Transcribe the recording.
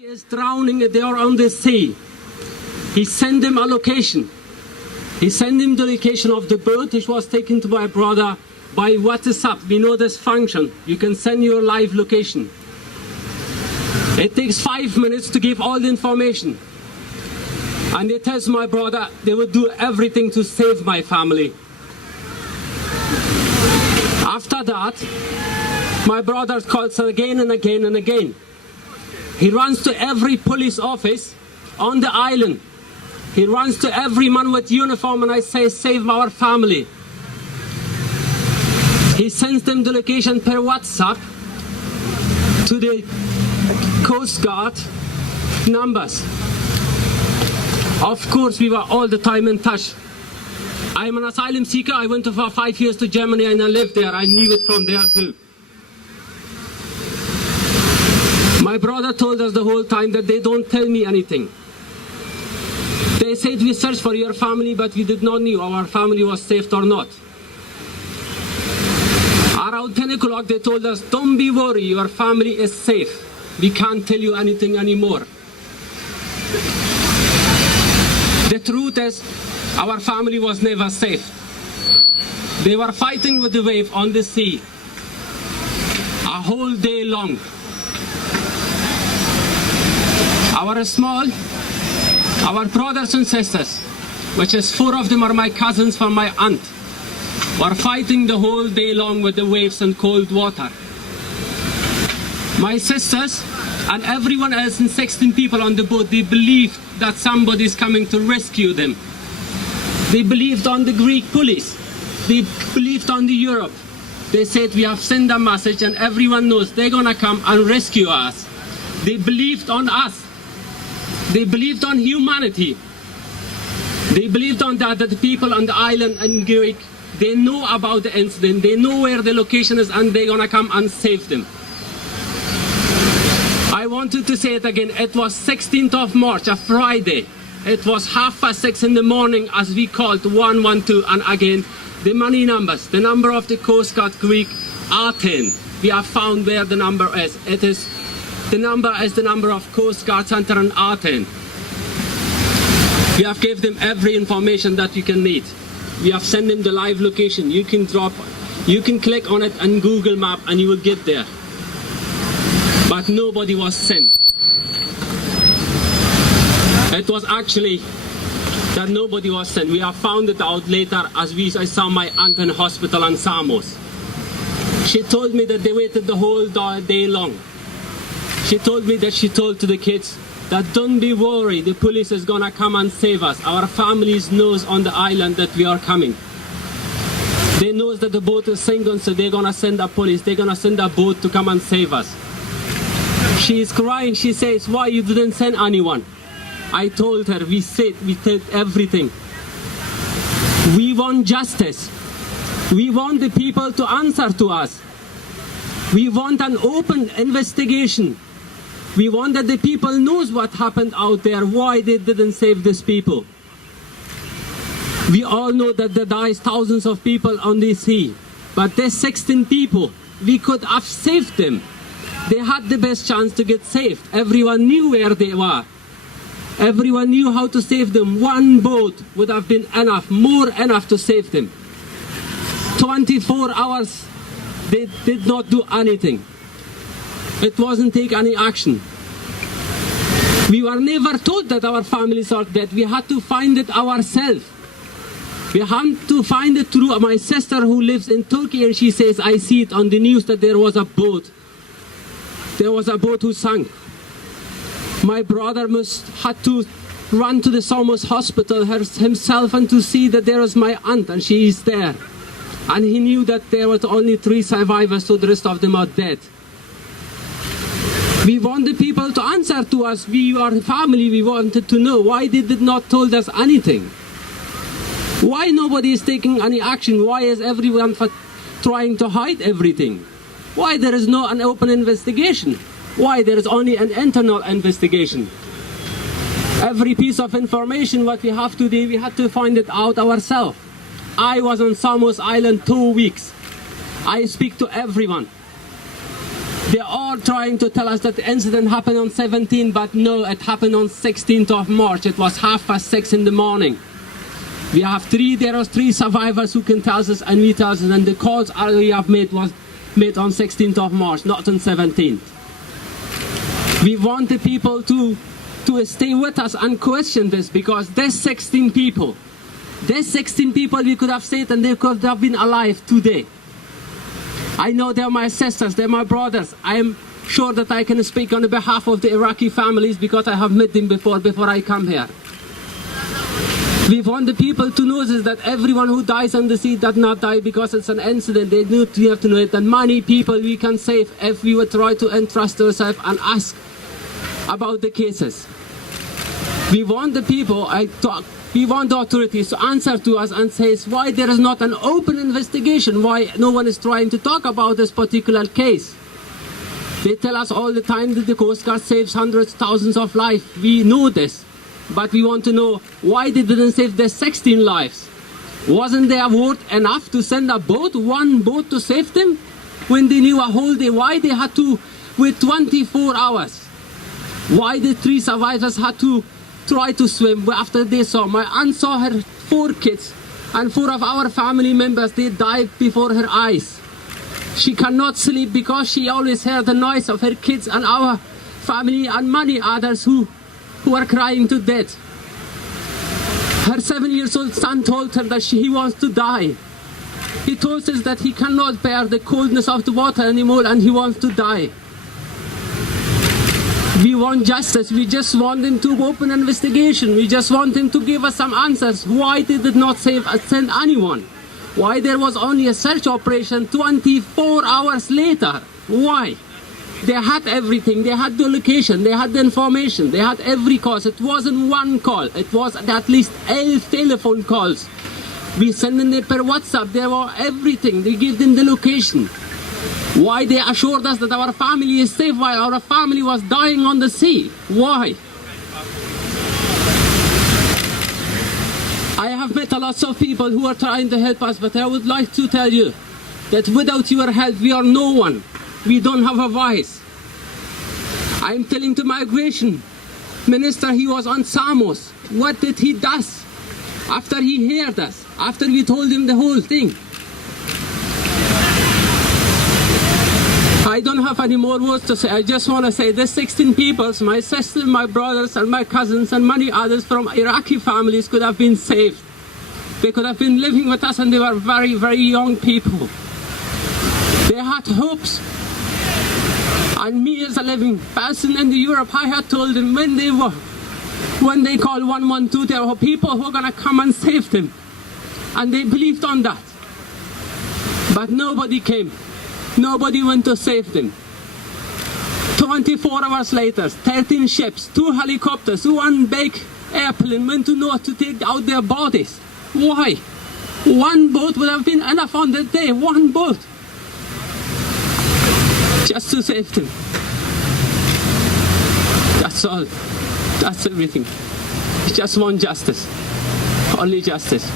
Is drowning, they are on the sea. He sent them a location. He sent him the location of the boat, which was taken to my brother by WhatsApp. We know this function. You can send your live location. It takes 5 minutes to give all the information. And they tell my brother they would do everything to save my family. After that, my brother calls again and again and again. He runs to every police office on the island. He runs to every man with uniform and I say, save our family. He sends them the location per WhatsApp to the Coast Guard numbers. Of course, we were all the time in touch. I'm an asylum seeker. I went for 5 years to Germany and I lived there. I knew it from there too. My brother told us the whole time that they don't tell me anything. They said we searched for your family, but we did not know our family was safe or not. Around 10 o'clock they told us, don't be worried, your family is safe. We can't tell you anything anymore. The truth is, our family was never safe. They were fighting with the wave on the sea a whole day long. Our brothers and sisters, which is 4 of them are my cousins from my aunt, were fighting the whole day long with the waves and cold water. My sisters and everyone else and 16 people on the boat, they believed that somebody is coming to rescue them. They believed on the Greek police. They believed on the Europe. They said we have sent a message and everyone knows they're gonna come and rescue us. They believed on us. They believed on humanity. They believed on that the people on the island in Greek, they know about the incident, they know where the location is and they're gonna come and save them. I wanted to say it again, it was 16th of March, a Friday. It was 6:30 in the morning as we called 112 and again, the money numbers, the number of the Coast Guard Greek Athens. We have found where the number is. The number is the number of Coast Guard Center in Athens. We have given them every information that you can need. We have sent them the live location. You can click on it and Google Map and you will get there. But nobody was sent. It was actually that nobody was sent. We have found it out later as I saw my aunt in hospital in Samos. She told me that they waited the whole day long. She told me that she told to the kids that don't be worried, the police is gonna come and save us. Our families knows on the island that we are coming. They knows that the boat is sinking, so they're gonna send a police, they're gonna send a boat to come and save us. She is crying, she says, why you didn't send anyone? I told her, we did everything. We want justice. We want the people to answer to us. We want an open investigation. We want that the people knows what happened out there, why they didn't save these people. We all know that there dies thousands of people on the sea, but there's 16 people. We could have saved them. They had the best chance to get saved. Everyone knew where they were. Everyone knew how to save them. One boat would have been enough, more enough to save them. 24 hours, they did not do anything. It wasn't take any action. We were never told that our families are dead. We had to find it ourselves. We had to find it through my sister who lives in Turkey, and she says, I see it on the news that there was a boat. There was a boat who sank. My brother had to run to the Samos hospital himself and to see that there was my aunt and she is there. And he knew that there were only 3 survivors, so the rest of them are dead. We want the people to answer to us. We are family. We wanted to know why they did not told us anything. Why nobody is taking any action? Why is everyone trying to hide everything? Why there is no an open investigation? Why there is only an internal investigation? Every piece of information what we have today, we had to find it out ourselves. I was on Samos Island 2 weeks. I speak to everyone. They're all trying to tell us that the incident happened on 17, but no, it happened on 16th of March. It was 6:30 in the morning. There are three survivors who can tell us, and we tell us, and the calls we have made was made on 16th of March, not on 17th. We want the people to stay with us and question this, because there's 16 people. There's 16 people we could have saved, and they could have been alive today. I know they're my sisters, they're my brothers. I am sure that I can speak on behalf of the Iraqi families because I have met them before I come here. We want the people to know this, that everyone who dies on the sea does not die because it's an incident. They have to know it. And many people we can save if we would try to entrust ourselves and ask about the cases. We want the people, we want the authorities to answer to us and say why there is not an open investigation, why no one is trying to talk about this particular case. They tell us all the time that the Coast Guard saves hundreds, thousands of lives. We know this, but we want to know why they didn't save their 16 lives. Wasn't there worth enough to send a boat, one boat to save them? When they knew a whole day, why they had to wait 24 hours? Why the 3 survivors had to try to swim after they saw? My aunt saw her 4 kids, and 4 of our family members, they died before her eyes. She cannot sleep because she always heard the noise of her kids and our family and many others who are crying to death. Her 7-year-old son told her that he wants to die. He told us that he cannot bear the coldness of the water anymore and he wants to die. We want justice. We just want them to open an investigation. We just want them to give us some answers. Why they did not send anyone? Why there was only a search operation 24 hours later? Why? They had everything. They had the location. They had the information. They had every call. It wasn't one call. It was at least 8 telephone calls. We sent them per WhatsApp. There were everything. They gave them the location. Why they assured us that our family is safe while our family was dying on the sea? Why? I have met a lot of people who are trying to help us, but I would like to tell you that without your help, we are no one. We don't have a voice. I'm telling the migration minister, he was on Samos. What did he do after he heard us, after we told him the whole thing? I don't have any more words to say. I just want to say there's 16 people, my sisters, my brothers, and my cousins, and many others from Iraqi families could have been saved. They could have been living with us, and they were very, very young people. They had hopes. And me as a living person in Europe, I had told them when they called 112, there were people who were going to come and save them. And they believed on that. But nobody came. Nobody went to save them. 24 hours later, 13 ships, 2 helicopters, 1 big airplane went to north to take out their bodies. Why? 1 boat would have been enough on that day. 1 boat. Just to save them. That's all. That's everything. Just want justice. Only justice.